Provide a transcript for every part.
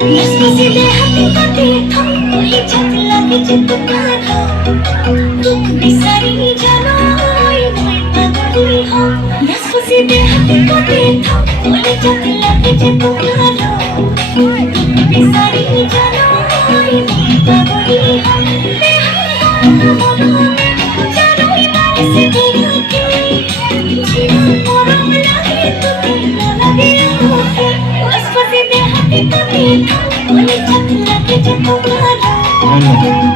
Nascosile hati pati tham Oli chhat lage je tumhara Tum bhi sari jano Oi moi pagli ho Nascosile hati pati tham Oli chat lage je tumhara Tum bhi sari jano Oi moi pagli ho Mano mein jano hi mane se tumhaki Jeevan moram lage tumi no lage aapke Nascosile hati pati tham Oli chat lage je tumhara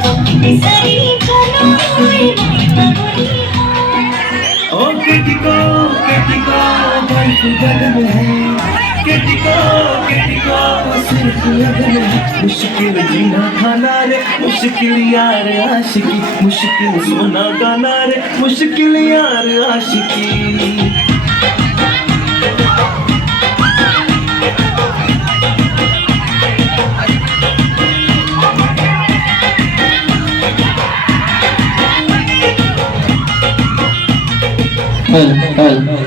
Tum bhi sari jano Oi moi pagli ho ओ केटिको बर्फ गगन है केटिको सिर्फ लगन है मुश्किल जीना खाना रे मुश्किल यार आशिकी मुश्किल सोना गाना रे मुश्किल यार आशिकी Hal